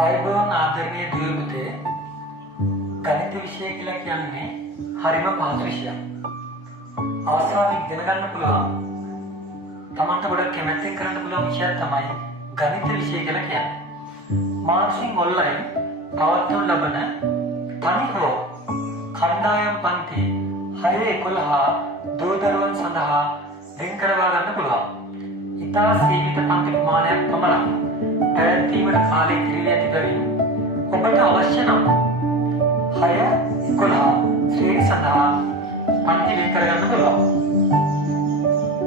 ආයුබෝවන් ආදරණීය දුවේ පුතේ. ගණිත විෂය කියලා කියන්නේ හරිම පහසු විෂයක්. අවස්ථාවෙන් ඉගෙන ගන්න පුළුවන්. Tamanට ගොඩක් කැමැත්තෙන් කරන්න පුළුවන් විෂයක් තමයි ගණිත විෂය කියලා කියන්නේ. මානසික ඔන්ලයින් පවත්වනු ලබන තනි හෝ කණ්ඩායම් පන්ති 6-11 දූදරුවන් සඳහා වෙන් කරවා ගන්න පුළුවන්. ඉතා සීමිත පන්ති ප්‍රමාණයක් පමණක් පැවැත්වීමට කාලය ඉතිරිලා ඇති බැවින් ඔබට අවශ්‍ය නම් 6-11 ශ්‍රේණි සඳහා පන්ති වෙන් කරගන්න පුළුවන්.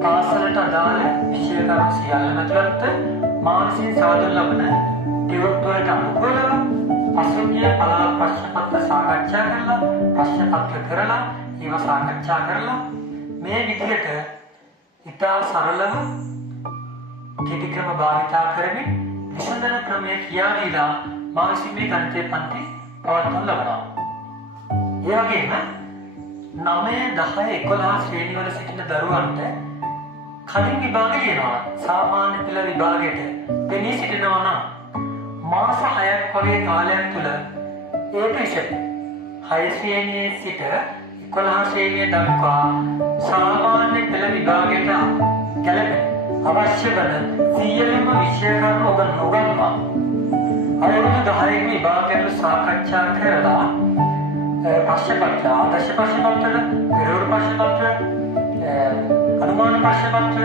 පාසලට අදාළ විෂය කරුණු සියල්ලම ඇතුළත් මානසික සාධන ලබන ටියුට් වලට අනුකූලව පසුගිය පළාත් ප්‍රශ්න පත්‍ර සාකච්ඡා කරලා ප්‍රශ්න පත්‍ර කරලා ඒවා සාකච්ඡා කරලා මේ විදිහට ඉතා සරලව කෙටි ක්‍රම භාවිතා කරමින් විසඳන ක්‍රමය කියා දීලා මානසික මේ ගණිතයේ පන්ති පවත්වනු ලබනවා. ඒ වගේම 9, 10, 11 ශ්‍රේණි වල සිටින දරුවන්ට කලින් විභාග ලියනවා. සාමාන්‍ය පෙළ විභාගයට පෙනී සිටිනවා නම් මාස 6ක් වගේ කාලයක් තුල ඒ විෂය 6 ශ්‍රේණියේ සිට 11 ශ්‍රේණිය දක්වා සාමාන්‍ය පෙළ විභාගයට ගැලපෙන අවශ්‍ය වන සියලුම විෂය කරුණු ඔබ නොගන්නවා. අවුරුදු 10ක විභාගයට සාකච්ඡා කරලා ප්‍රශ්න පත්‍ර, ආදර්ශ ප්‍රශ්න පත්‍ර, පෙරවරු ප්‍රශ්න පත්‍ර, අනුමාන ප්‍රශ්න පත්‍ර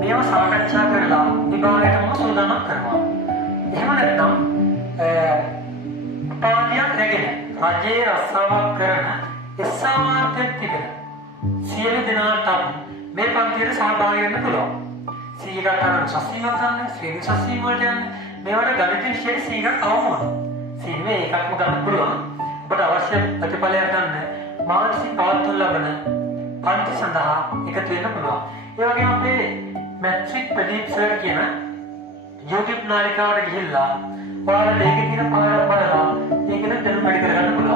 මේවා සාකච්ඡා කරලා විභාගයටම සූදානම් කරනවා. එහෙම නැත්නම් පාඩියක් රැගෙන රජයේ රස්සාවක් කරන එස්සාමාත්‍යක් තිබෙන සියලු දෙනාට මේ පන්තියට සහභාගී වෙන්න පුළුවන්. සීගත කරන සස්ීමක් ගන්න, ශ්‍රේණි සස්ීම වලට යන්න. මේවට ගණිත විෂයේ සීගත අවම වෙනවා. සීනේ එකක්ම ගන්න පුළුවන්. ඔබට අවශ්‍ය ප්‍රතිඵලයක් ගන්න මානසික පවත්වනු ලබන පන්ති සඳහා එකතු වෙන්න පුළුවන්. ඒ වගේම අපේ මැට්‍රික් ප්‍රදීප් සර් කියන YouTube නාලිකාවට ගිහිල්ලා ඔයාලට ඒකේ තියෙන පාඩම් බලලා ඒකෙන් දැනුම් වැඩි කරගන්න පුළුවන්.